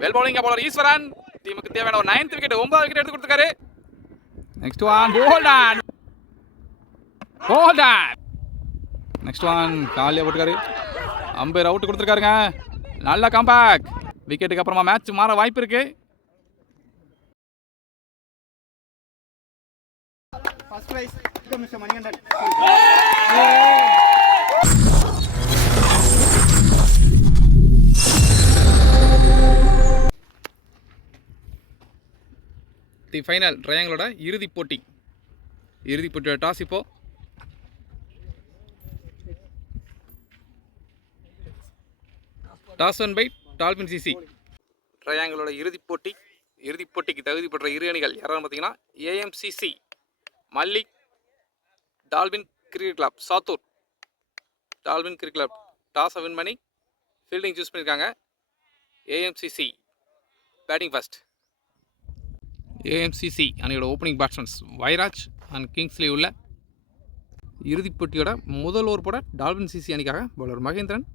Well bowling bowler Eswaran டீமுக்கு தேவையான ஒரு 9th விக்கெட் 9வது விக்கெட் எடுத்து கொடுத்துருக்காரு. Next one Bolton next one காலியா போட்டுக்காரு. Umpire out கொடுத்துருக்காருங்க. நல்ல கம்பேக். விக்கெட்டுக்கு அப்புறமா மேட்ச் மாற வாய்ப்பு இருக்கு. First prize to Mr. Manikandan. The final ட்ரையாங்கிளோட இறுதிப் போட்டியோட டாஸ் இப்போ toss won by Dolphin CC. ட்ரையாங்கிளோட இறுதிப் போட்டிக்கு தகுதி பெற்ற இரு அணிகள் யாராவது பார்த்தீங்கன்னா AMCC Mallik Dolphin cricket club Sattur. Dolphin cricket club டாஸை வின் பண்ணி ஃபீல்டிங் சூஸ் பண்ணியிருக்காங்க. AMCC batting first. ஏஎம்சிசி அணியோட opening batsmen Vairaj and Kingsley உள்ள இறுதிப் போட்டியோட முதல் ஓவர் போட டால்பின் சிசி அணிக்காக பவுலர் மகேந்திரன்.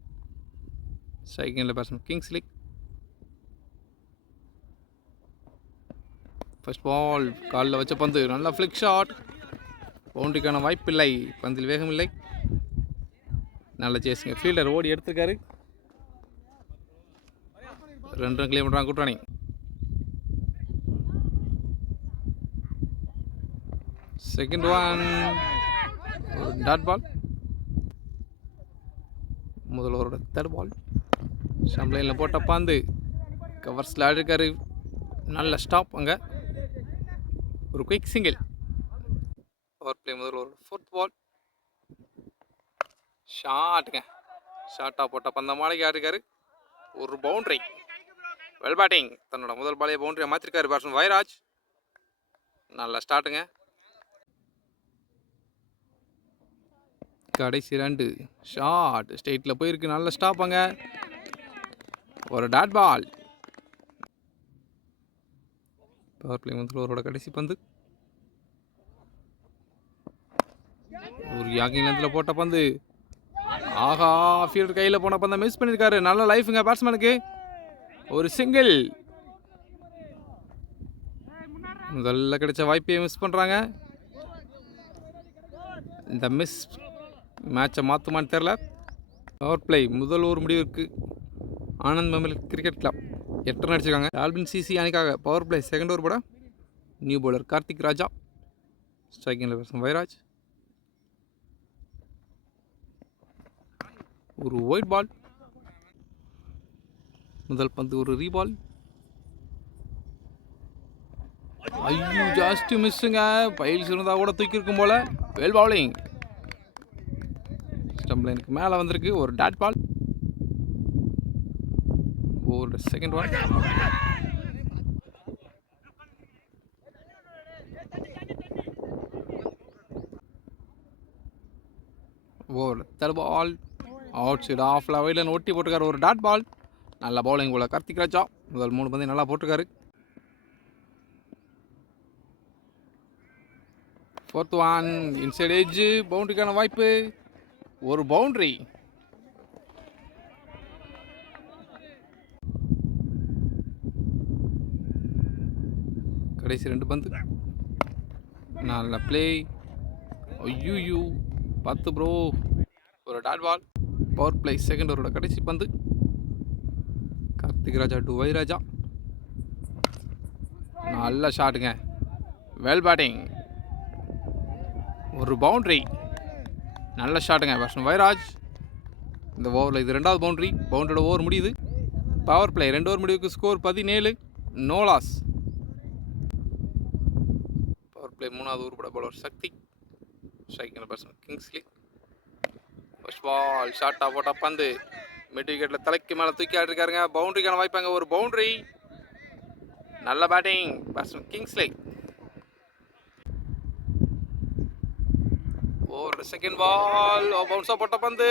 ஸ்ட்ரைக்கிங்கில் பேட்ஸ்மேன் கிங்ஸ்லி. ஃபர்ஸ்ட் பால் காலில் வச்ச பந்து நல்ல ஃப்ளிக் ஷாட். பவுண்டரிக்கான வாய்ப்பில்லை. பந்தில் வேகமில்லை. நல்ல சேஸுங்க. ஃபீல்டர் ஓடி எடுத்திருக்காரு. 2 ரன் கிளியர் பண்ணுறாங்க கூட்டாணி. செகண்ட் ஒன் ஒரு டாட் பால். முதல் ஓவரோட தேர்ட் பால். ஷம்லைனில் போட்ட பாந்து கவர்ஸில் ஆடிருக்காரு. நல்ல ஸ்டாப். அங்கே ஒரு குயிக் சிங்கிள். பவர் பிளே முதல் ஓவரோட ஃபோர்த் பால். ஷாட்டுங்க. ஷார்ட்டாக போட்ட பந்த மாளிகை ஆடிருக்காரு. ஒரு பவுண்ட்ரி. Well batting. தன்னோட முதல் பாலையை பவுண்டரியை மாற்றிருக்காரு பேட்ஸ்மேன் வைராஜ். நல்ல ஸ்டார்ட்டுங்க. கடைசி 2 ஷாட் ஸ்ட்ரெயிட்டில் போயிருக்கு. நல்ல ஸ்டாப்பாங்க. ஒரு டாட் பால். பவர் பிளே முதல் ஓவரோட கடைசி பந்து. ஒரு யாகிங் லென்த்தில் போட்ட பந்து. ஆஹா, ஃபீல்டர் கையில் போன பந்தை மிஸ் பண்ணியிருக்காரு. நல்ல லைஃபுங்க பேட்ஸ்மேனுக்கு. ஒரு சிங்கிள். முதல்ல கிடைச்ச வாய்ப்பையே மிஸ் பண்ணுறாங்க. இந்த மிஸ் மேட்சை மாற்றுமான்னு தெரில. பவர் பிளே முதல் ஓவர் முடிவிற்கு Anand memorial cricket club 8 run அடிச்சிருக்காங்க. டால்பின் சிசி அணிக்காக பவர் பிளே செகண்ட் ஓவர் போட நியூ பவுலர் கார்த்திக் ராஜா. ஸ்ட்ரைக்கிங்கில் பேட்ஸ்மேன் வைராஜ். ஒரு ஒயிட் பால். முதல் பந்து ஒரு ரீபால். ஐயோ, ஜாஸ்ட் மிஸ்ஸுங்க. பைல்ஸ் இருந்தால் கூட தூக்கி இருக்கும் போல. Well bowling. ஸ்டம்ப் லைனுக்கு மேலே வந்திருக்கு. ஒரு டாட் பால். ஒரு செகண்ட் ஒன். ஒரு தேர்ட் பால். அவுட் சைடு ஆஃப்ல வைடில் ஒட்டி போட்டுருக்காரு. ஒரு டாட் பால். நல்ல பவுலிங் போல கார்த்திக் ராஜா. முதல் 3 பந்தையும் நல்லா போட்டிருக்காரு. Fourth one inside edge. பவுண்டரிக்கான வாய்ப்பு. ஒரு பவுண்டரி. கடைசி 2 பந்து. நல்ல பிளே. ஐயூ 10 ப்ரோ. ஒரு dot ball. Power play second ஓவரோட கடைசி பந்து. கார்த்திக் ராஜா டு வைராஜா. நல்ல ஷாட்டுங்க. Well batting. ஒரு பவுண்ட்ரி. நல்ல ஷாட்டுங்க பேட்ஸ்மேன் வைராஜ். இந்த ஓவரில் இது 2வது பவுண்ட்ரி. பவுண்டரியோட ஓவர் முடியுது. பவர் பிளே 2 ஓவர் முடிவுக்கு score 17. No loss. Power play 3வது ஓவர் போட bowler Sakthi. Striking batsman Kingsley. First பால் ஷார்ட்டாக போட்ட பந்து மிட் விக்கெட்டில் தலைக்கு மேலே தூக்கி ஆடிருக்காருங்க. பவுண்டரிக்கான வாய்ப்பாங்க. ஒரு பவுண்டரி. நல்ல batting batsman Kingsley. Over second ball. பவுன்ஸாக போட்ட பந்து.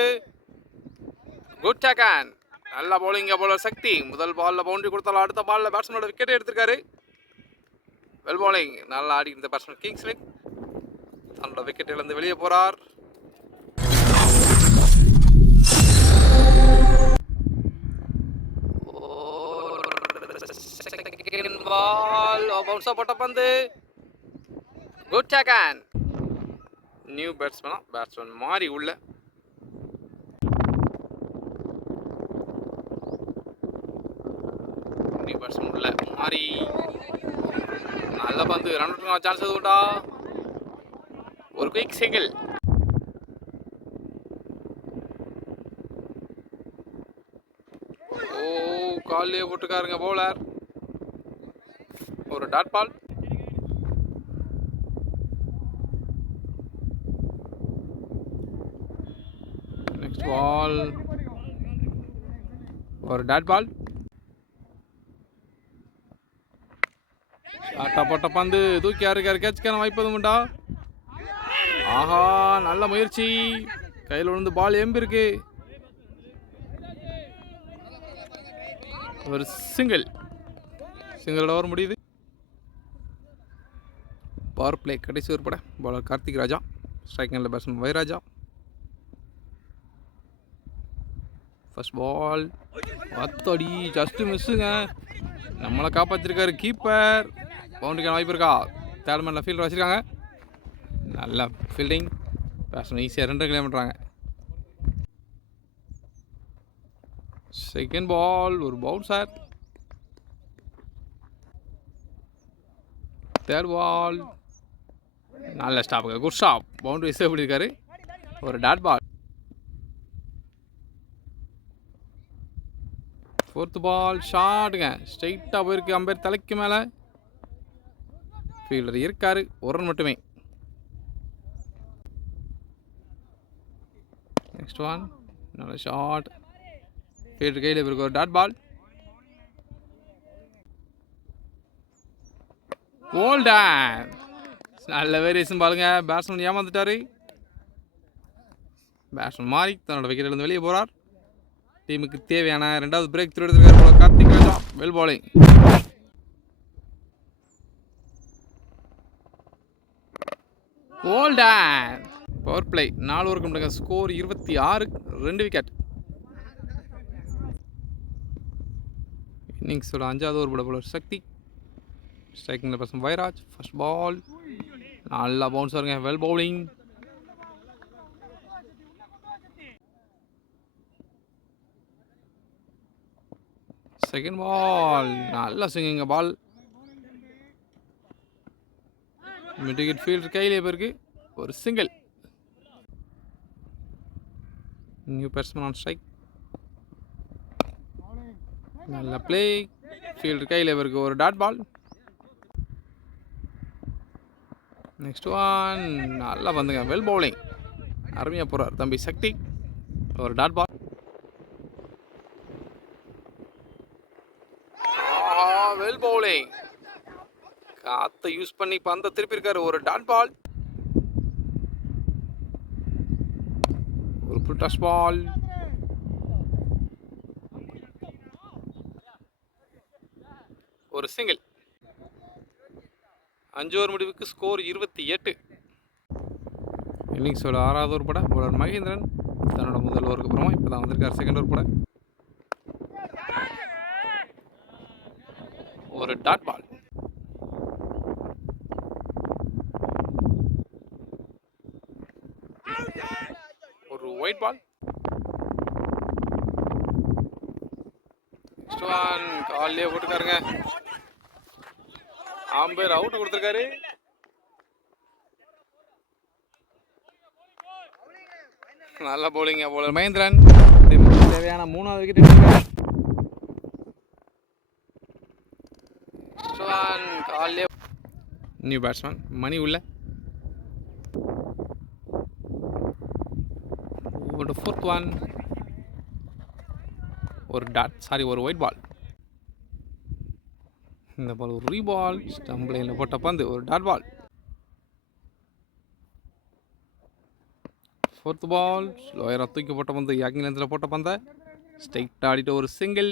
Good taken. நல்ல பவுலிங்க பவுலர் சக்தி. முதல் பாலில் பவுண்டரி கொடுத்தாலும் அடுத்த பாலில் பேட்ஸ்மேனோட விக்கெட்டை எடுத்திருக்காரு. Well bowling. நல்லா ஆடி இந்த பேட்ஸ்மேன் கிங்ஸ்லி. தன்னோட விக்கெட் இழந்து வெளியே போறார். பவுன்ஸா போட்ட பந்து. Good taken. நியூ பேட்ஸ்மேன் மாறி உள்ள. நியூ பேட்ஸ்மேன் உள்ள மாறி. நல்ல பந்து. ரன் அவுட் சான்ஸ் எதுவுண்டா? ஒரு குயிக் சிங்கிள். ஓ, காலிலே போட்டுருக்காருங்க பவுலர். ஒரு டாட் பால். Next ball. ஒரு டாட் பால். ஷார்ட்டா போட்ட பந்து தூக்கி யாருக்காரு கேட்ச்க்கான வாய்ப்பு எதுவும் உண்டா? ஆஹா, நல்ல முயற்சி. கையில் விழுந்து பால் எம்பிருக்கு. ஒரு சிங்கிள். சிங்கிளோட ஓவர் முடியுது. பவர் பிளே கடைசி உட்பட பாலர் கார்த்திக் ராஜா, ஸ்ட்ரைக்கில் பேட்ஸ்மேன் வைராஜா. First ball. அத்தடி, ஜஸ்ட் மிஸ்ஸுங்க. நம்மளை காப்பாற்றிருக்காரு கீப்பர். பவுண்டரிக்கான வாய்ப்பு இருக்கா? தேர்ட்மேனில் ஃபீல்டர் வச்சுருக்காங்க. நல்ல ஃபீல்டிங். பேட்ஸ்மேன் ஈஸியாக 2 கிலோ பண்ணுறாங்க. Second ball. ஒரு பவுன்சர். Third ball. நல்ல ஸ்டாப்புங்க. Good stop. பவுண்டரி சேவ் பண்ணியிருக்காரு. ஒரு டாட் பால். ஃபோர்த் பால். ஷாட்டுங்க. ஸ்ட்ரைட்டாக போயிருக்கு அம்பேர் தலைக்கு மேலே. ஃபீல்டர் இருக்காரு. ஒரு ரன் மட்டுமே. Next one. நல்ல ஷாட். ஃபீல்டர் கையில் இருக்கு. ஒரு டாட் பால். கோல்டன். நல்ல வேரியேஷன் பாருங்க. பேட்ஸ்மேன் ஏமாந்துட்டாரு. பேட்ஸ்மேன் மாறி தன்னோட விக்கெட்டிலிருந்து வெளியே போறார். டீமுக்கு தேவையான 2வது பிரேக் த்ரூ எடுத்திருக்காரு Karthik Raja. Well bowling. Golden. Power play 4 ஓவருக்கு முடிங்க. ஸ்கோர் 26. 2 விக்கெட். இன்னிங்ஸோட 5வது ஓவர் பவுலர் சக்தி, ஸ்ட்ரைக்கிங்கில் பேட்ஸ்மேன் வைராஜ். First ball. நல்லா பவுன்ஸ் வருங்க. Well bowling. Second ball. நல்லா சிங்கிங்க பால். மிட் விக்கெட் ஃபீல்டர் கையிலே போயிருக்கு. ஒரு single. New batsman on strike. நல்ல பிளே. ஃபீல்டர் கையில் போயிருக்கு. ஒரு டாட் பால். Next one. நல்லா வந்துங்க. Well bowling. அருமையாக போகிறார் தம்பி சக்தி. ஒரு டாட் பால். Well bowling. காற்றை யூஸ் பண்ணி பந்தை திருப்பியிருக்காரு. ஒரு டாட் பால். ஒரு புல் டச் பால். ஒரு சிங்கிள். 5 ஓவர் முடிவுக்கு ஸ்கோர் 28. இன்னிங்ஸோட 6வது ஓவர் பட பவுலர் மகேந்திரன் தன்னோட முதல் ஓவருக்கு அப்புறமா இப்போ தான் வந்திருக்கார் செகண்ட் ஓவர் பட. ஒரு டாட் பால். ஒரு ஒயிட் பால். காலிலே போட்டுக்காருங்க. ஆம்பேர் அவுட் கொடுத்துருக்காரு. நல்ல பவுலிங்க பவுலர் மகேந்திரன். தேவையான 3வது விக்கெட் எடுத்துருக்காரு. காலிலே நியூ பேட்ஸ்மேன் மணி உள்ள. ஒரு ஃபோர்த் ஒன். ஒரு ஒரு ஒயிட் பால். இந்த பால் ஒரு ரீபால். ஸ்டம்ப் லைனில் போட்ட பந்து. ஒரு டாட் பால். ஃபோர்த் பால். லோயராக தூக்கி போட்ட பந்து. யாக்கிங் லென்ஸில் போட்ட பந்தை ஸ்ட்ரைட்டாக ஆடிட்டு ஒரு சிங்கிள்.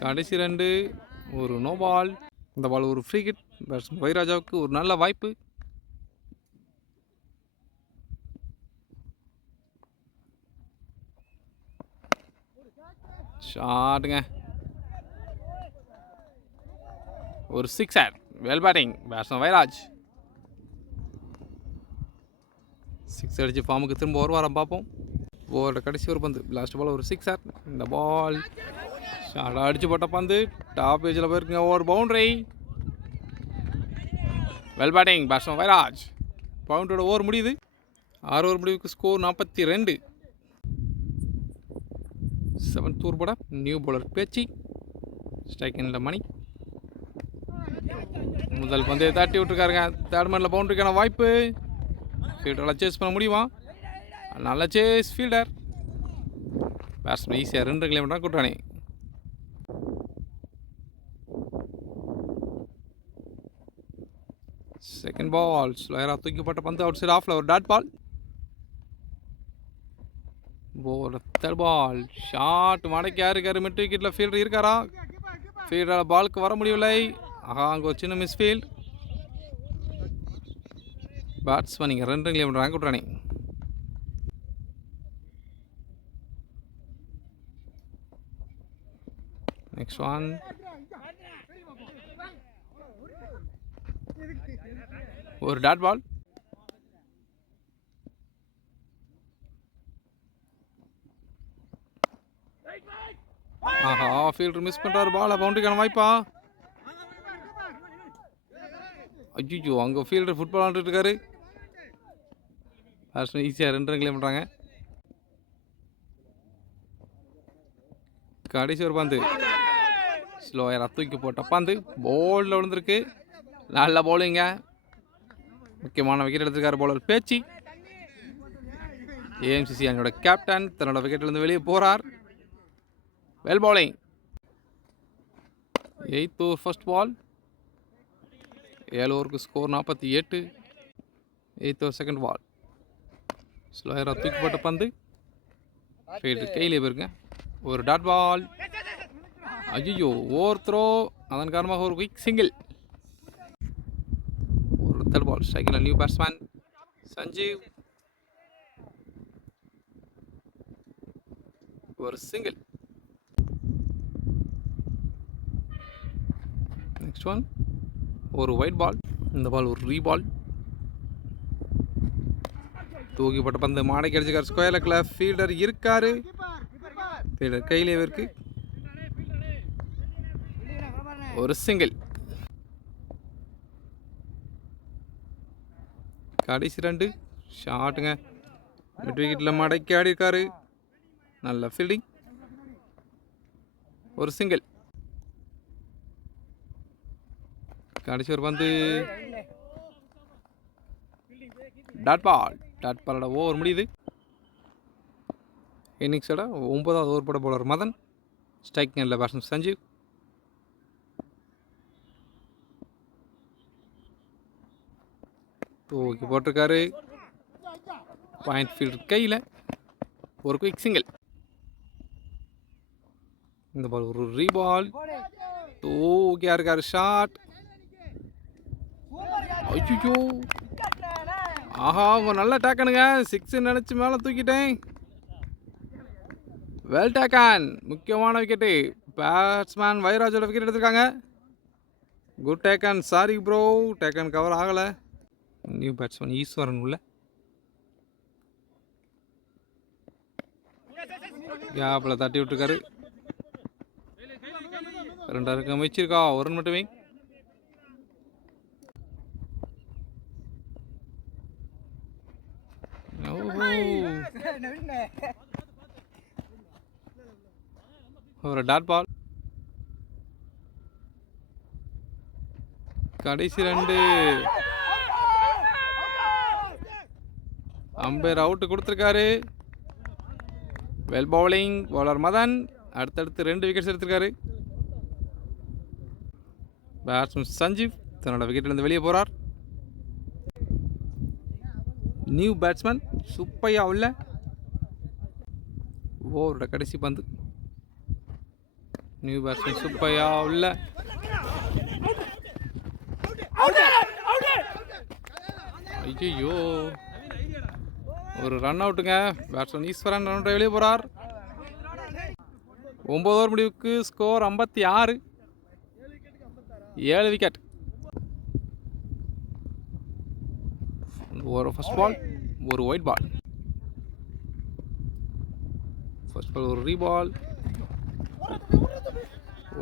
கடைசி 2. ஒரு நோ பால். இந்த பால் ஒரு ஃப்ரீ ஹிட். பேட்ஸ்மேன் வைராஜாவுக்கு ஒரு நல்ல வாய்ப்பு. ஷாட்டுங்க, ஒரு sixer. Well batting batsman Vairaj. Six அடிச்சு ஃபார்முக்கு திரும்ப ஒரு வாரம் பார்ப்போம். ஓவரோட கடைசி ஒரு பந்து, லாஸ்ட் பால் ஒரு சிக்ஸர். இந்த பால் ஷார்ட்டாக அடிச்சு போட்ட பந்து டாப் ஏஜில் போயிருக்குங்க. ஒரு boundary. Well batting batsman Vairaj. பவுண்டரியோட ஓவர் முடியுது. 6 ஓவர் முடிவுக்கு ஸ்கோர் 42. 7th ஓவர் போட நியூ பவுலர் பேச்சு. ஸ்ட்ரைக் எண்ணில் மணி. முதல் பந்தையை தட்டி விட்டுருக்காருங்க. தேர்ட் மேனில் பவுண்டரிக்கான வாய்ப்பு. ஃபீல்டரால் சேஸ் பண்ண முடியுமா? நல்ல சேஸ் ஃபீல்டர். பேட்ஸ்மேன் ஈஸியாக 2 கிலோமீட்டர் கூட்டானே. செகண்ட் பால் ஸ்லோயராக தூக்கிப்பட்ட பந்து அவுட் சைட் ஆஃப்ல ஒரு dot ball. Third ball shot மடக்கி யாருக்காரு? மிட் விக்கெட்டில் ஃபீல்டர் இருக்காரா? ஃபீல்டரால் பாலுக்கு வர முடியவில்லை. அங்கே ஒரு சின்ன மிஸ்ஃபீல்ட். பேட்ஸ்மேன் நீங்கள் 2 கிலோமீட்டர் ரேங்க் விட்றானே. Next one. ஒரு டாட் பால். ஆஹா, ஃபீல்டர் மிஸ் பண்ணுறாரு பாலை. பவுண்டரிக்கான வாய்ப்பா? ஐயோ, அங்கே ஃபீல்டர் ஃபுட்பால் ஆண்டுட்டு இருக்காரு. பேட்ஸ்மேன் ஈஸியாக 2 கிலோமீட்டராங்க. கடைசி ஒரு பந்து ஸ்லோயராக தூக்கி போட்ட பந்து போல்டில் விழுந்திருக்கு. நல்ல பவுலிங்க. முக்கியமான விக்கெட் எடுத்திருக்காரு பவுலர் பேச்சு. ஏஎம்சிசி அணியோட கேப்டன் தன்னோட விக்கெட்டிலிருந்து வெளியே போகிறார். Well bowling. 8th over first ball. 7 ஓவருக்கு score 48. 8th over second ball. ஸ்லோயராக தூக்கி போட்ட பந்து ஃபீல்டர் கையிலே போயிருங்க. ஒரு டாட் பால். ஐயோ, ஓவர் த்ரோ. அதன் காரணமாக ஒரு குயிக் சிங்கிள். ஒரு தேர்ட் பால். ஸ்ட்ரைக்கில் நியூ பேட்ஸ்மேன் சஞ்சீவ். ஒரு சிங்கிள். Next one. ஒரு ஒயிட் பால். இந்த பால் ஒரு ரீபால். தூக்கிப்பட்ட பந்து மாடைக்கு அடிச்சுக்கார். ஸ்கொயர் லெக்கில் ஃபீல்டர் இருக்காரு. ஃபீல்டர் கையிலே இருக்கு. ஒரு சிங்கிள். கடைசி 2 ஷாட்டுங்க. மிட் விக்கெட்டில் மடக்கி ஆடி இருக்காரு. நல்ல ஃபீல்டிங். ஒரு சிங்கிள். கடைசி ஒரு பந்து டாட் பால். டாட் பாலோட ஓவர் முடியுது. இன்னிங்ஸோட 9வது ஓவர் போட பவுலர் மதன். ஸ்ட்ரைக் எண்ணில் பேட்ஸ்மேன் சஞ்சீவ். தூக்கி போட்டிருக்காரு. பாயிண்ட் ஃபீல்டர் கையில். ஒரு குயிக் சிங்கிள். இந்த பால் ஒரு ரீபால். தூக்கியா இருக்காரு. ஷாட். ஐயோ, ஆஹா, அவங்க நல்ல டேக்கனுங்க. 6 நினச்சி மேலே தூக்கிட்டேன். Well taken. முக்கியமான விக்கெட்டு. பேட்ஸ்மேன் வைராஜோட விக்கெட் எடுத்திருக்காங்க. Good taken. Sorry bro, taken cover ஆகலை. நியூ பேட்ஸ்மேன் ஈஸ்வரன் உள்ள கேப்பில் தட்டி விட்டுருக்காரு. 2 ரன் வச்சிருக்கா. 1 ரன் மட்டுமே. ஒரு டாட் பால். கடைசி 2. அம்பையர் அவுட்டு கொடுத்துருக்காரு. Well bowling bowler Madan. அடுத்தடுத்து 2 விக்கெட்ஸ் எடுத்திருக்காரு. பேட்ஸ்மேன் சஞ்சீவ் தன்னோட விக்கெட்டிலிருந்து வெளியே போகிறார். நியூ பேட்ஸ்மேன் சுப்பையா உள்ள. ஓவரோட கடைசி பந்து. நியூ பேட்ஸ்மேன் சுப்பையா உள்ள. ஐயோ, ஒரு ரன் அவுட்டுங்க. பேட்ஸ்மேன் ஈஸ்வரன் ரன் வெளியே போகிறார். 9 ஓவர் முடிவுக்கு ஸ்கோர் 56. 7 விக்கெட். ஒரு ஃபர்ஸ்ட் பால், ஒரு ஒயிட் பால். ஃபர்ஸ்ட் பால் ஒரு ரீபால்.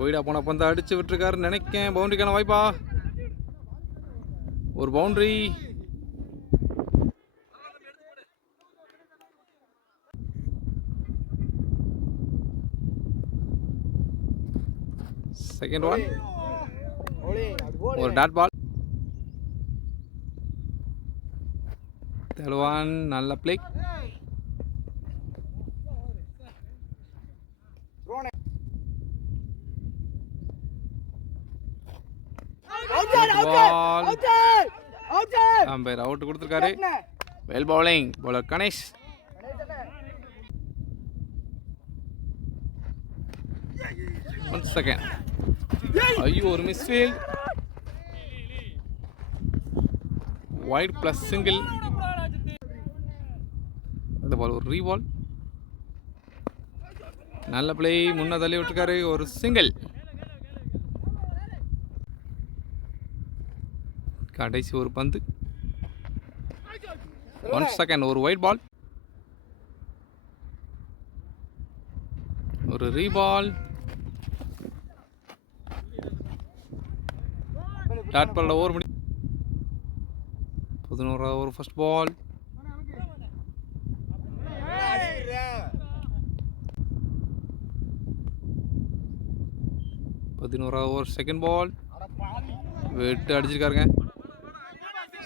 ஒயிடா போன பந்தை அடிச்சு விட்டுருக்காருன்னு நினைக்கேன். பவுண்டரிக்கான வாய்ப்பா? ஒரு பவுண்டரி. செகண்ட் பால் ஒரு டாட் பால். தெலுவான் நல்ல பிளே. அம்பையர் அவுட் கொடுத்துருக்காரு. Well bowling bowler Ganesh. One second. ஐயோ, ஒரு மிஸ்ஃபீல்ட். White plus single. அந்த பால் ஒரு ரீபால். நல்ல பிளே. முன்ன தள்ளி விட்டுருக்காரு. ஒரு சிங்கிள். கடைசி ஒரு பந்து. 1 செகண்ட். ஒரு ஒயிட் பால். ஒரு ரீபால். டாட் பால்ல ஓவர் முடி. 11வது over first ball. Over second ball. வெட்டு அடிச்சிருக்காருங்க.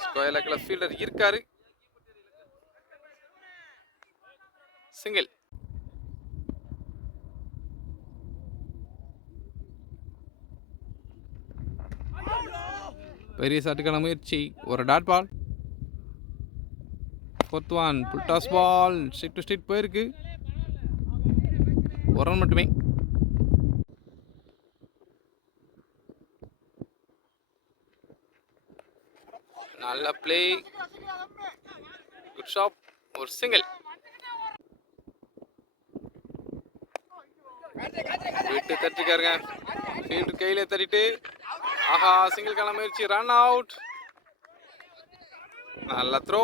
ஸ்கொயர் லெக்கில் ஃபீல்டர் இருக்காரு. சிங்கிள். பெரிய ஷாட்டுக்கான முயற்சி. ஒரு dot ball. Fourth one full toss ball. Straight to straight போயிருக்கு. ஒரு ரன் மட்டுமே. நல்ல பிளே. Good shot. ஒரு சிங்கிள். விட்டு தட்டிருக்காருங்க. ஃபீல்டு கையில தட்டிட்டு ஆஹா, சிங்கிள்கான முயற்சி. Run out. நல்ல த்ரோ.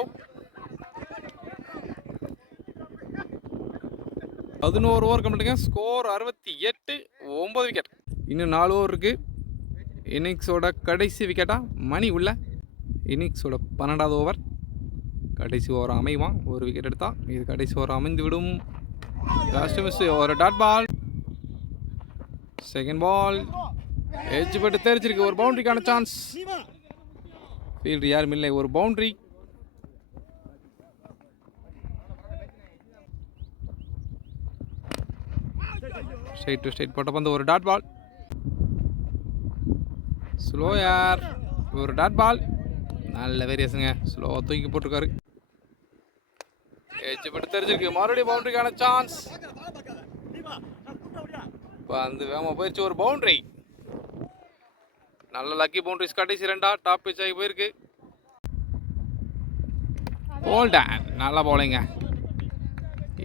11 ஓவர் கம்ப்ளீட்டுங்க. ஸ்கோர் 68. 9 விக்கெட். இன்னும் 4 ஓவர் இருக்கு. இன்னிங்ஸோட கடைசி விக்கெட்டா மணி உள்ள. இன்னிங்ஸோட 12வது ஓவர். கடைசி ஓவர் அமையுமா? ஒரு விக்கெட் எடுத்தா இது கடைசி ஓவர் அமைந்து விடும். Last miss. ஒரு dot ball. Second ball edge பட்டு தெரிச்சிருக்கு. ஒரு பவுண்டரிக்கான சான்ஸ். ஃபீல்டு யாரும் இல்லை. ஒரு பவுண்டரி. ஸ்ட்ரைட் டு ஸ்ட்ரைட் போட்ட பந்து. ஒரு டாட் பால். ஸ்லோ யார். ஒரு டாட் பால். நல்ல வேரியேஷனுங்க. ஸ்லோவாக தூக்கி போட்டிருக்காரு. எட்ஜ் பட்டு தெரிஞ்சிருக்கு. மறுபடியும் பவுண்டரிக்கான சான்ஸ். பந்து வேகமாக போயிடுச்சு. ஒரு பவுண்டரி. நல்ல லக்கி பவுண்டரிஸ். கடைசி 2 டாப் பிச் ஆகி போயிருக்கு. போல்டன் நல்லா பவுலிங்க.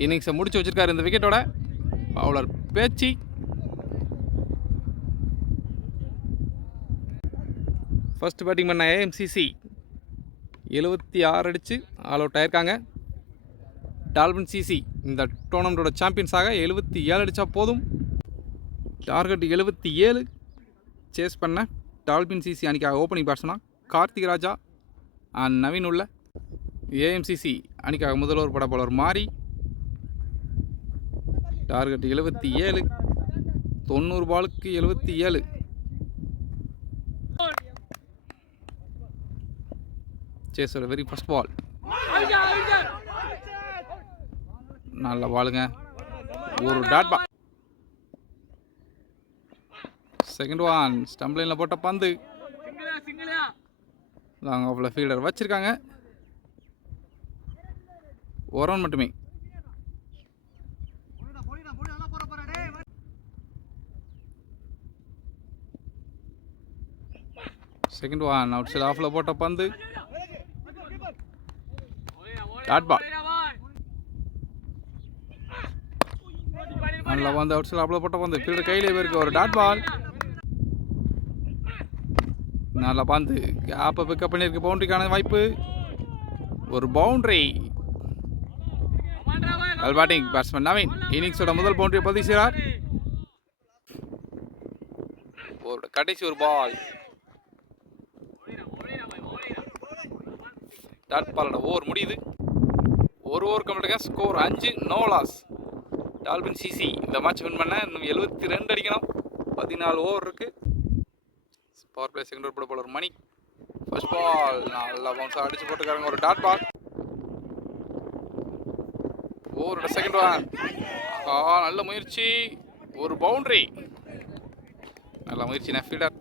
இன்னிங்ஸை முடிச்சு வச்சிருக்காரு இந்த விக்கெட்டோட. பவுலர் பேச்சு. ஃபர்ஸ்ட் பேட்டிங் பண்ண ஏஎம்சிசி 76 அடித்து ஆல் அவுட் ஆயிருக்காங்க. டால்பின் சிசி இந்த டோர்னமெண்ட்டோட சாம்பியன்ஸாக 77 அடித்தா போதும். டார்கெட் 77. சேஸ் பண்ண டால்பின் சிசி அணிக்காக ஓப்பனிங் பேட்ஸ்மேனாக கார்த்திக் ராஜா அண்ட் நவீன் உள்ள. ஏஎம்சிசி அணிக்காக முதல்வர் பட பவுலர் மாறி. டார்கெட் 77. 90 பாலுக்கு 77. சேஸோட வெரி ஃபர்ஸ்ட் பால். நல்ல பாலுங்க. ஒரு dot ball. Second one stump லைனில் போட்ட பந்து. லாங் ஆஃபில் ஃபீல்டர் வச்சிருக்காங்க. ஒரு ரன் மட்டுமே. செகண்ட் ஒன் அவுட் சைட் ஆஃப்ல போட்ட பந்து. Dot ball. நல்ல பந்து அவுட் சைட் ஆஃப்ல போட்ட பந்து. ஃபீல்டர் கையிலே போயிருக்கு. ஒரு டாட் பால். நல்ல பந்து. கேப்பை பிக்கப் பண்ணியிருக்கு. பவுண்டரிக்கான வாய்ப்பு. ஒரு boundary. Well batting batsman Naveen இன்னிங்ஸோட முதல் பவுண்டரியை பதிவு செய்கிறார். ஒரு கடைசி ஒரு பால். டாட் பாலோட ஓவர் முடியுது. ஒரு over complete. Score 5, no loss. Dolphin CC இந்த மேட்ச் வின் பண்ண இன்னும் 72 அடிக்கணும். 14 ஓவர் இருக்கு. பவர் பிளே செகண்ட் ஓவர் போட ஒரு மணி. ஃபர்ஸ்ட் பால் நல்லா பவுன்ஸாக அடிச்சு போட்டுக்காரங்க. ஒரு டாட் பால். ஓவரோட செகண்ட் ஒன். நல்ல முயற்சி. ஒரு பவுண்டரி. நல்ல முயற்சி. ஃபீல்டர்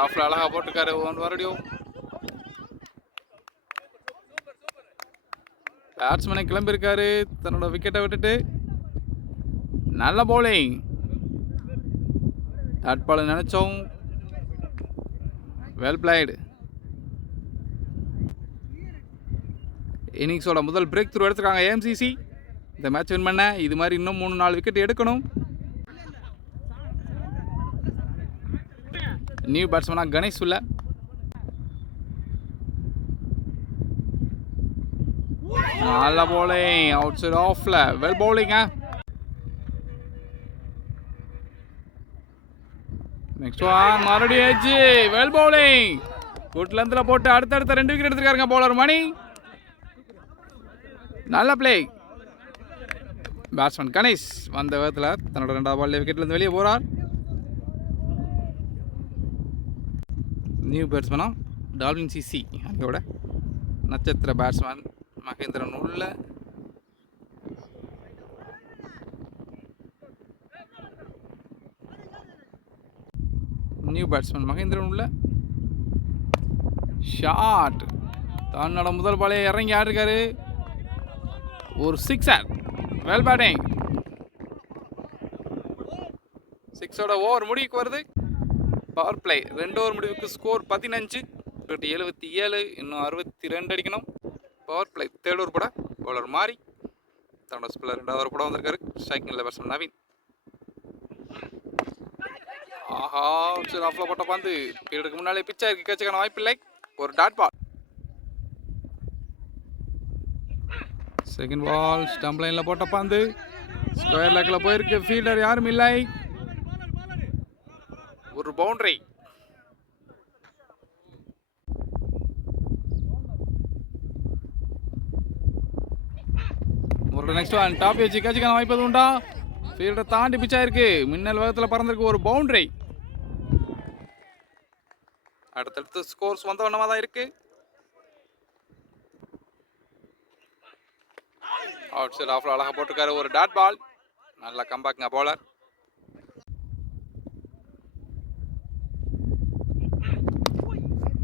ஆஃப்ல அழகா போட்டுக்காரு. மறுபடியும் பேட்ஸ்மேனை கிளம்பியிருக்காரு தன்னோட விக்கெட்டை விட்டுட்டு. நல்ல பவுலிங். டாட் பால் நினைச்சோம். Well blade. இன்னிங்ஸோட முதல் பிரேக் த்ரூ எடுத்துருக்காங்க ஏஎம்சிசி. இந்த மேட்ச் வின் பண்ண இது மாதிரி இன்னும் 3-4 விக்கெட் எடுக்கணும். நியூ பேட்ஸ்மேனா கணேஷ் உள்ள. நல்ல பவுலிங் அவுட் சைட் ஆஃப்ல. வெல் பவுலிங்க. நெக்ஸ்ட் ஒன் மறுபடியும் ஏஜி. Well bowling. குட் லென்த்ல போட்டு அடுத்தடுத்த 2 விக்கெட் எடுத்துருக்காருங்க பவுலர் மணி. நல்ல பிளே. பேட்ஸ்மேன் கணேஷ் வந்த விதத்தில் தன்னோட 2வது பால்ல விக்கெட்லேருந்து வெளியே போகிறார். நியூ பேட்ஸ்மேனா டால்பின் சிசி அதோட நட்சத்திர பேட்ஸ்மேன் மகேந்திரன் உள்ள. நியூ பேட்ஸ்மேன் மகேந்திரன் உள்ள. ஷாட். தன்னோட முதல் பாலே இறங்கி ஆடிருக்காரு. ஒரு 6. Well batting. 6ஓட ஓவர் முடிவுக்கு வருது. பவர் பிளே 2 ஓவர் முடிவுக்கு ஸ்கோர் 15, 77. இன்னும் 62 அடிக்கணும். பவர் பிளே 3rd ஓவர் போட பவுலர் மாறி தன்னோட ஸ்பில்லர் 2வது ஓவர் போட வந்திருக்காரு. ஸ்ட்ரைக்கில் பேட்ஸ்மேன் நவீன். ஆஹா ஆஃப்ல போட்ட பந்து. ஃபீல்டுக்கு முன்னாலே பிச்சா இருக்கு. கேட்சுக்கான வாய்ப்பு இல்லை. ஒரு dot ball. Second ball stump லைனில் போட்ட பந்து. ஸ்கொயர் லெக்கில் போயிருக்கு. ஃபீல்டர் யாரும் இல்லை. ஒரு பவுண்டரி. ஒரு நெக்ஸ்ட் ஒன் டாப் வச்சு கேட்சுக்கான வாய்ப்பு எதுவும் உண்டா? ஃபீல்டர் தாண்டி பிச்சா இருக்கு. மின்னல் வேகத்தில் பறந்திருக்கு. ஒரு பவுண்டரி. அடுத்தடுத்து ஸ்கோர்ஸ் வந்த வண்ணமாக தான் இருக்கு. அவுட் சைட் ஆஃப்ல அழகாக போட்டிருக்காரு. ஒரு டாட் பால். நல்லா கம்பேக்குங்க பவுலர்.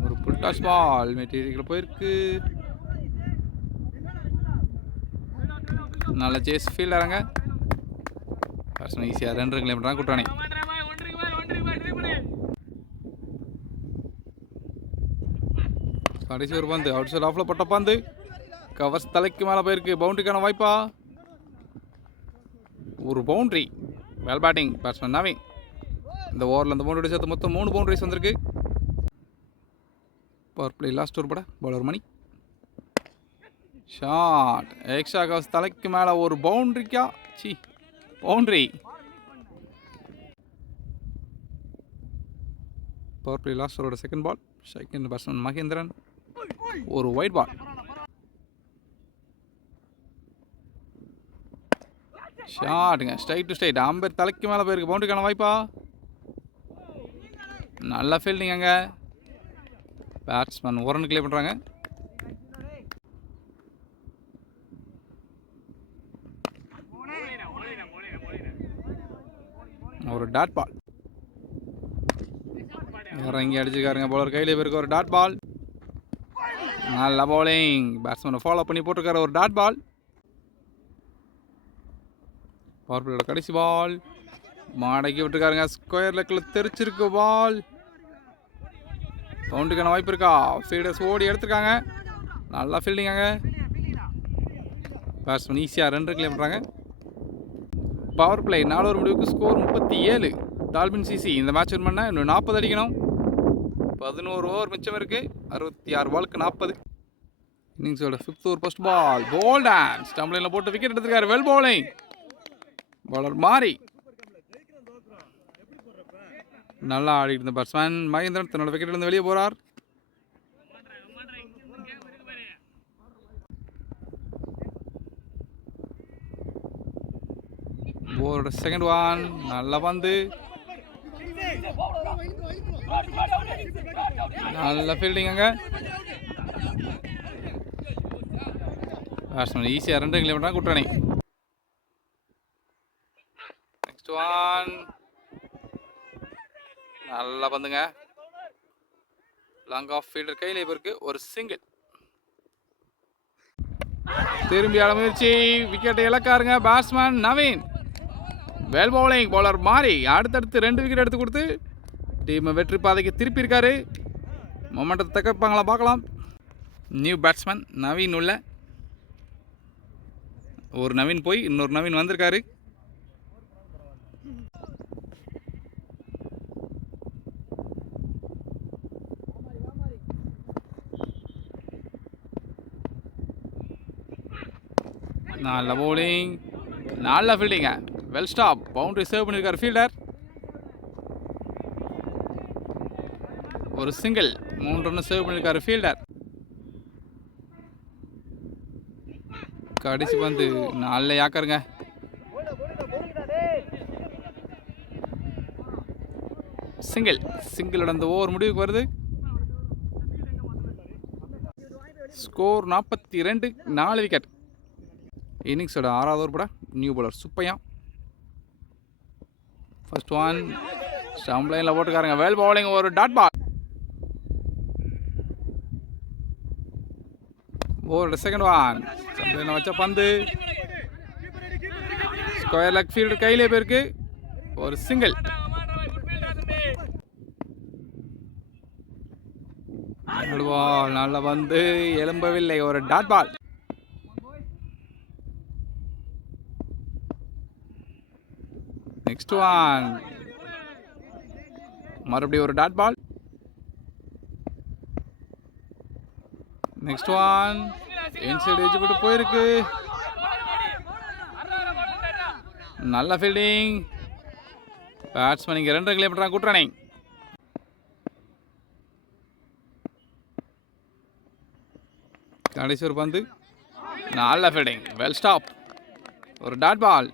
ஒரு புல் டாஸ் பால் மெட்டீரியல் போயிருக்கு. நல்ல சேஸ் ஃபீல்டராங்க. பர்சன் ஈஸியாக 2 கிலோமீட்டர் கூட்டானே. கடைசி ஒரு பந்து அவுட் சைட் ஆஃப்ல போட்ட பந்து. கவர்ஸ் தலைக்கு மேலே போயிருக்கு. பவுண்டரிக்கான வாய்ப்பா? ஒரு boundary. Well batting batsman Naveen. இந்த ஓவரில் அந்த பவுண்டரி சேர்த்து மொத்தம் 3 பவுண்டரிஸ் வந்திருக்கு. பவர் பிளே லாஸ்ட் ஓவர் போட bowler Mani. Shot. Extra covers தலைக்கு மேலே ஒரு பவுண்டரிக்கா? பவுண்டரி. பவர் பிளே லாஸ்ட் ஓவரோட second ball. Second batsman Mahendran. ஒரு ஒயிட் பால். ஷாட்டுங்க. Straight to straight. அம்பர் தலைக்கு மேலே போயிருக்கு. பவுண்டரிக்கான வாய்ப்பா? நல்ல ஃபீல்டிங் அங்கே. பேட்ஸ்மேன் ஒரு ரன் கிளியர் பண்ணுறாங்க. ஒரு டாட் பால். இறங்கி அடிச்சிருக்காருங்க பவுலர் கையிலே போயிருக்கு. ஒரு டாட் பால். நல்ல பவுலிங். பேட்ஸ்மேனை ஃபாலோ பண்ணி போட்டிருக்காரு. ஒரு டாட் பால். பவர் பிளேயோட கடைசி பால். மாடக்கி விட்டுருக்காருங்க. ஸ்கொயர் லெக்கில் தெரிச்சிருக்கு பால். பவுண்டுக்கான வாய்ப்பு இருக்கா? ஃபீல்டர்ஸ் ஓடி எடுத்துருக்காங்க. நல்லா ஃபீல்டிங்காங்க. பேட்ஸ்மேன் ஈஸியாக 2 கிளைம் பண்ணுறாங்க. பவர் பிளே 4 ஓவர் முடிவுக்கு ஸ்கோர் 37. டால்பின் சிசி இந்த மேட்ச் வின் பண்ண இன்னும் 40 அடிக்கணும். 11 ஓவர் மிச்சம் இருக்குது. 66 பாலுக்கு 40. இன்னிங்ஸோட 5th ஓவர் ஃபர்ஸ்ட் பால். போல் டான்ஸ் ஸ்டம்ப்லைனில் போட்டு விக்கெட் எடுத்திருக்காரு. Well bowling. பவுலர் மாறி நல்லா ஆடிட்டு இருந்த பேட்ஸ்மேன் மகேந்திரன் தன்னோட விக்கெட்டிலிருந்து வெளியே போகிறார். ஓவரோட செகண்ட் ஒன். நல்லா பந்து. நல்ல ஃபீல்டிங் அங்கே. பேட்ஸ்மேன் ஈஸியாக 2 கிலோமீட்டர் குட்டணி. Next one. நல்லா பந்துங்க. லாங் ஆஃப் ஃபீல்டர் கையில் இவருக்கு ஒரு சிங்கிள். திரும்பி ஆட முயற்சி. விக்கெட்டை இழக்காருங்க batsman Naveen. Well bowling. Bowler மாறி அடுத்தடுத்து 2 விக்கெட் எடுத்து கொடுத்து டீமை வெற்றி பாதைக்கு திருப்பி இருக்காரு. மொமெண்டத்தை தக்கப்பாங்களா பார்க்கலாம். நியூ பேட்ஸ்மேன் நவீன் உள்ள. ஒரு நவீன் போய் இன்னொரு நவீன் வந்திருக்காரு. நல்ல பவுலிங். நல்ல ஃபீல்டிங்க. Well stop. பவுண்டரி சேவ் பண்ணியிருக்காரு ஃபீல்டர். ஒரு சிங்கிள். 3 ரன் சேவ் பண்ணியிருக்காரு ஃபீல்டர். கடைசி வந்து நல்ல யாக்கருங்க. சிங்கிள். சிங்கிளோட அந்த ஓவர் முடிவுக்கு வருது. ஸ்கோர் 42. 4 விக்கெட். இன்னிங்ஸோட 6வது ஓவர் போட new bowler Subbaiah. First one. Stump லைனில் போட்டுக்காருங்க. Well bowling. ஒரு டாட் பால். ஓவரோட செகண்ட் ஒன். ஸ்டம்ப் லைனில் வச்ச பந்து ஸ்கொயர் லெக் ஃபீல்டர் கையிலே போயிருக்கு. ஒரு சிங்கிள். பால். நல்ல பந்து எலும்பவில்லை. ஒரு டாட் பால். Next one. மறுபடியும் ஒரு dot ball. Next one. Inside edge போட்டு போயிருக்கு. நல்ல ஃபீல்டிங். பேட்ஸ்மேன் இங்கே 2 கிலோமீட்டர் கூட்டுறானே. கடைசி ஒரு பந்து. நல்ல ஃபீல்டிங். Well stop. ஒரு டாட் பால்.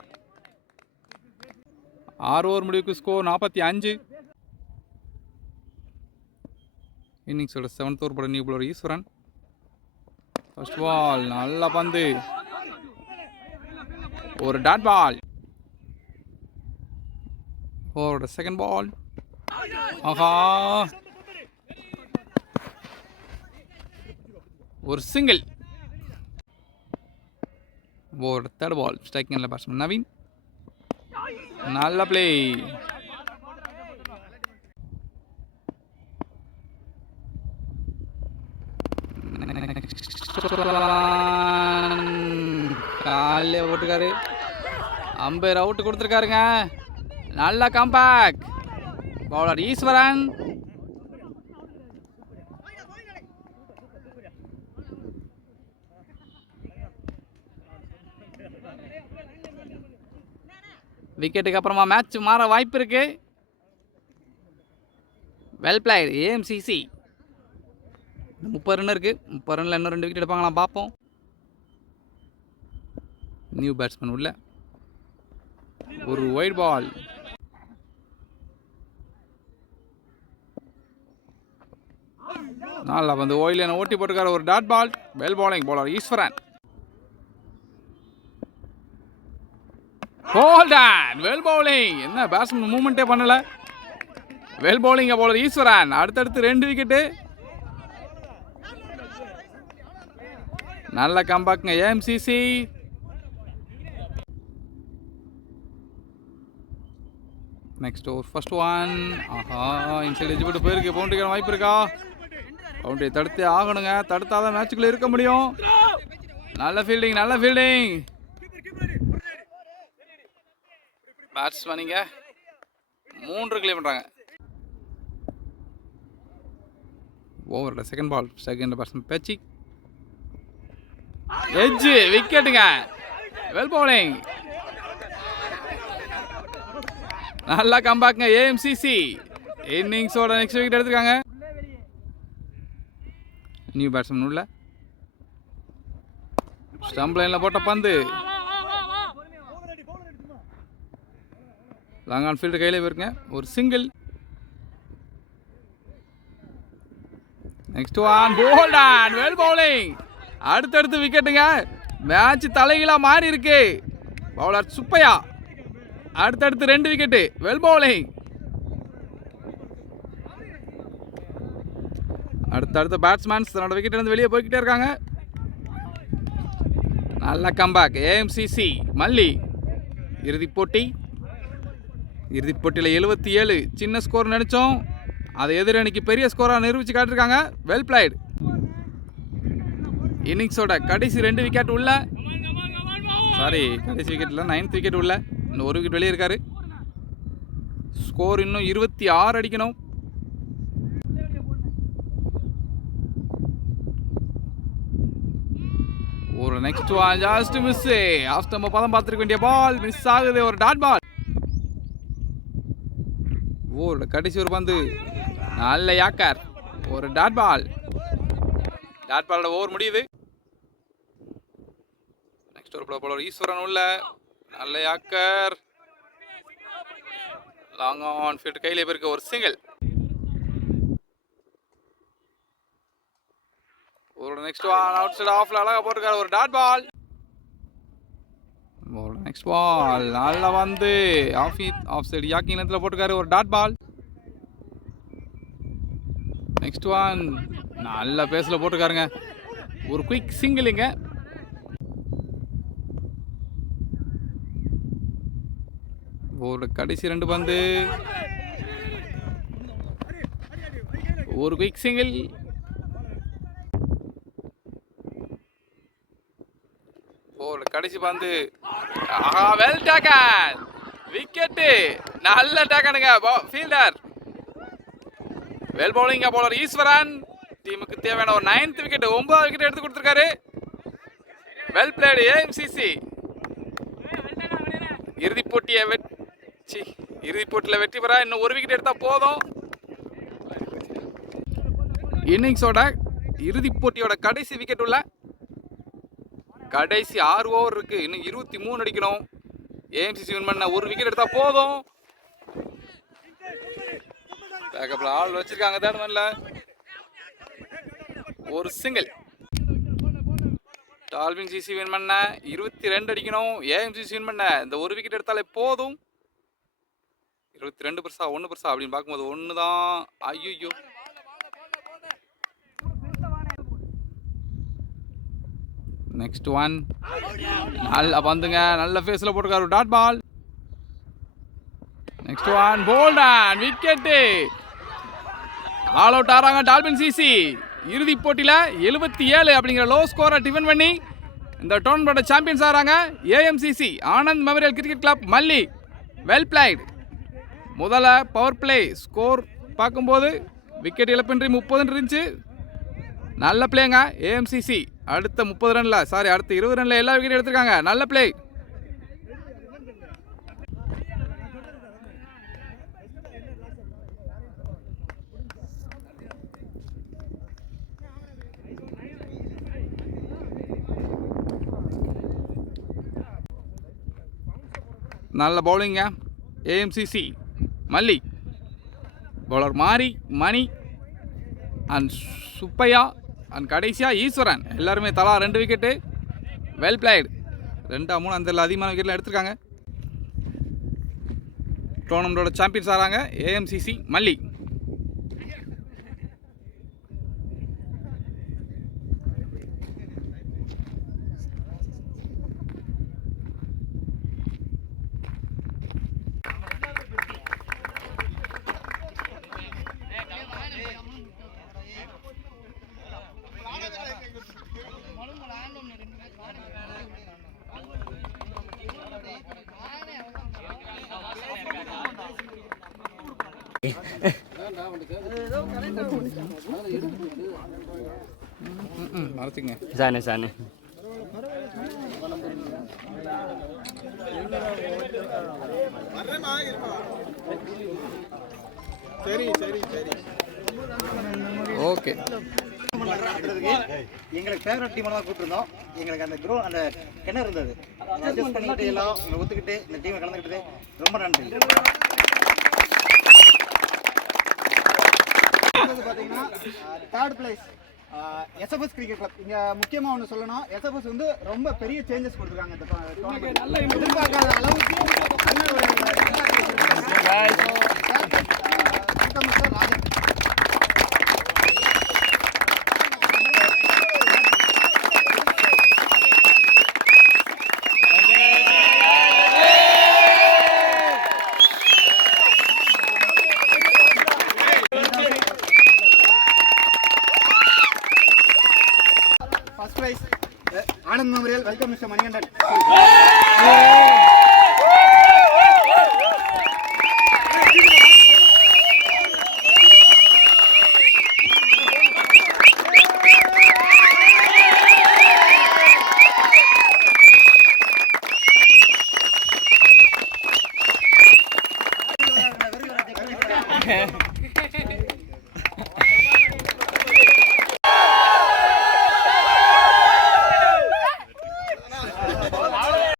6 ஓவர் முடிவுக்கு ஸ்கோர் 45. இன்னிங்ஸோட 7th ஓவர் போட new bowler Eswaran. First ball. நல்ல பந்து. ஒரு டாட் பால். ஓவரோட செகண்ட் பால். ஆஹா. ஒரு சிங்கிள். ஓவரோட தேர்ட் பால். ஸ்ட்ரைக்கிங் இல்லை பேட்ஸ்மேன் நவீன். நல்ல பிளே. காலையிலே போட்டுக்காரு. Umpire out கொடுத்துருக்காருங்க. நல்ல கம்பேக். பவுலர் ஈஸ்வரன். விக்கெட்டுக்கு அப்புறமா மேட்ச் மாற வாய்ப்பு இருக்கு. Well plate ஏஎம்சிசி. 30 ரன் இருக்கு. 30 ரன்ல இன்னும் 2 விக்கெட் எடுப்பாங்களாம் பார்ப்போம். நியூ பேட்ஸ்மேன் உள்ள. ஒரு ஒயிட் பால். நல்லா வந்து ஓயில ஓட்டி போட்டுக்கார. ஒரு dot ball. Well bowling. Bowler Eswaran. ஹோல்டன். Well bowling. என்ன பேட்ஸ்மேன் மூவ்மெண்ட்டே பண்ணல. Well bowling bowler Eswaran. அடுத்தடுத்து 2 விக்கெட்டு. நல்ல கம்பேக்குங்க AMCC. Next over first one. ஆஹா, இன்சைட் எஜ் போட்டு போயிருக்கு. பவுண்டரிக்கான வாய்ப்பு இருக்கா? பவுண்டரி தடுத்தே ஆகணுங்க. தடுத்தாதான் மேட்சுக்குள்ளே இருக்க முடியும். நல்ல ஃபீல்டிங், நல்ல ஃபீல்டிங். பேட்ஸ்மேனிங்க 3 கிளியர் பண்ணுறாங்க. ஓவரோட செகண்ட் பால். செகண்ட் பேட்ஸ்மேன் பேச்சு எட்ஜ் விக்கெட்டுங்க. Well bowling. நல்லா கம்பேக்குங்க ஏஎம்சிசி. இன்னிங்ஸோட நெக்ஸ்ட் விக்கெட் எடுத்துருக்காங்க. நியூ பேட்ஸ்மேன் உள்ள ஸ்டம்ப் லைனில் போட்ட பந்து லாங் ஆன் ஃபீல்டு கையில் போயிருங்க. ஒரு single. Next one bowled and well bowling. அடுத்தடுத்து விக்கெட்டுங்க. மேட்ச் தலைகீழாக மாறி இருக்கு. பவுலர் சுப்பையா அடுத்தடுத்து 2 விக்கெட்டு. Well bowling. அடுத்தடுத்த பேட்ஸ்மேன்ஸ் தன்னோட விக்கெட் இருந்து வெளியே போய்கிட்டே இருக்காங்க. நல்ல கம்பேக் ஏஎம்சிசி மல்லி. இறுதிப் போட்டியில் 77 சின்ன ஸ்கோர் நினைச்சோம். அதை எதிரணிக்கு பெரிய ஸ்கோராக நிரூபித்து காட்டிருக்காங்க. Well plate. இன்னிங்ஸோட கடைசி 2 விக்கெட் உள்ள, சாரி கடைசி விக்கெட்டில் 9th விக்கெட் உள்ள. இன்னும் 1 விக்கெட் வெளியே இருக்காரு. ஸ்கோர் இன்னும் 26 அடிக்கணும். ஒரு next one just miss. Off நம்ம பதம் பார்த்துருக்க வேண்டிய பால் மிஸ் ஆகுது. ஒரு டாட் பால். ஓவரோட கடைசி ஒரு பந்து. நல்ல யாக்கர். ஒரு டாட் பால். டாட் பாலோட ஓவர் முடியுது. நெக்ஸ்ட் ஒரு பவுலர் ஈஸ்வரன் உள்ள. நல்ல யாக்கர். லாங் ஆன் ஃபீல்ட் கையிலே போயிருக்க. ஒரு சிங்கிள். ஒரு நெக்ஸ்ட் ஒன் அவுட் சைடு ஆஃப்ல அழகா போட்டுருக்காரு. ஒரு டாட் பால். ஒரு நெக்ஸ்ட் பால் நல்லா வந்து ஆஃப் சைடு யாக்கிங் நேரத்தில் போட்டுருக்காரு. ஒரு டாட் பால். நெக்ஸ்ட் ஒன் நல்ல பேஸில் போட்டுருக்காருங்க. ஒரு குயிக் சிங்கிளுங்க. ஒரு கடைசி 2 பந்து. ஒரு குயிக் சிங்கிள். கடைசி பந்து. Well taken. விக்கெட்டு. நல்ல டேக்கனுங்க ஃபீல்டர். வெல் பவுலிங்க பவுலர் ஈஸ்வரன். டீமுக்கு தேவையான ஒரு 9th விக்கெட் 9வது விக்கெட் எடுத்து கொடுத்துருக்காரு. Well played AMCC. இறுதிப் போட்டியில் வெற்றி பெற இன்னும் 1 விக்கெட் எடுத்தால் போதும். இன்னிங்ஸோட இறுதிப் போட்டியோட கடைசி விக்கெட் உள்ள. கடைசி 6 ஓவர் இருக்கு. இன்னும் 23 அடிக்கணும். ஏஎம்சிசி வின் பண்ண 1 விக்கெட் எடுத்தா போதும். பேக்கப்ல ஆள் வச்சிருக்காங்க. தேர்ட் ஒரு சிங்கிள். டால்பின் சிசி வின் பண்ண 22 அடிக்கணும். ஏஎம்சிசி வின் பண்ண இந்த 1 விக்கெட் எடுத்தாலே போதும். 22 பெருசா 1 பெருசா அப்படின்னு பார்க்கும்போது 1 தான். ஐயோ, நெக்ஸ்ட் ஒன் நல்லா பந்துங்க. நல்ல ஃபேஸில் போட்டுருக்காரு. Dot ball. Next one bowled and wicket. All out ஆறாங்க டால்பின் சிசி. இறுதிப் போட்டியில் 77 அப்படிங்கிற லோ ஸ்கோரை டிஃபன் பண்ணி இந்த டோர்னமெண்டோட சாம்பியன்ஸ் ஆகிறாங்க ஏஎம்சிசி ஆனந்த் மெமோரியல் கிரிக்கெட் கிளப் மல்லி. Well plate. முதல்ல பவர் பிளே ஸ்கோர் பார்க்கும்போது விக்கெட் இழப்பின்றி 30 இருந்துச்சு. நல்ல பிளேங்க ஏஎம்சிசி. அடுத்த 30 ரன்ல அடுத்த 20 ரன்ல எல்லா விக்கெட் எடுத்திருக்காங்க. நல்ல பிளே. நல்ல பவுலிங்க ஏஎம்சிசி மல்லி. பவுலர் மாரி மணி அண்ட் சுப்பையா அண்ட் கடைசியாக ஈஸ்வரன். எல்லாருமே தலா 2 விக்கெட்டு. Well blade. 2 3 அந்த அதிகமான விக்கெட்லாம் எடுத்திருக்காங்க. டோர்னமெண்டோட சாம்பியன்ஸ் ஆகிறாங்க ஏஎம்சிசி மல்லி. மறந்துங்க. சானே சானே சரி சரி சரி ஓகே. எங்களுக்கு ஃபேவரட் டீம் தான் கூப்பிட்டுருந்தோம். எங்களுக்கு அந்த கிணறு இருந்தது, அட்ஜஸ்ட் பண்ணிக்கிட்டு எல்லாம் எங்களை ஒத்துக்கிட்டு இந்த டீமை கலந்துக்கிட்டது ரொம்ப நன்றி. பார்த்தீங்கன்னா third place SFS cricket club. இங்கே முக்கியமாக ஒன்று சொல்லணும், எஸ்எஃப்எஸ் வந்து ரொம்ப பெரிய சேஞ்சஸ் கொடுத்துருக்காங்க. இந்த எதிர்பார்க்காத அளவுக்கு நல்ல ஒரு Rajan. First prize, Anand Memorial. Welcome, Mr. Manikandan.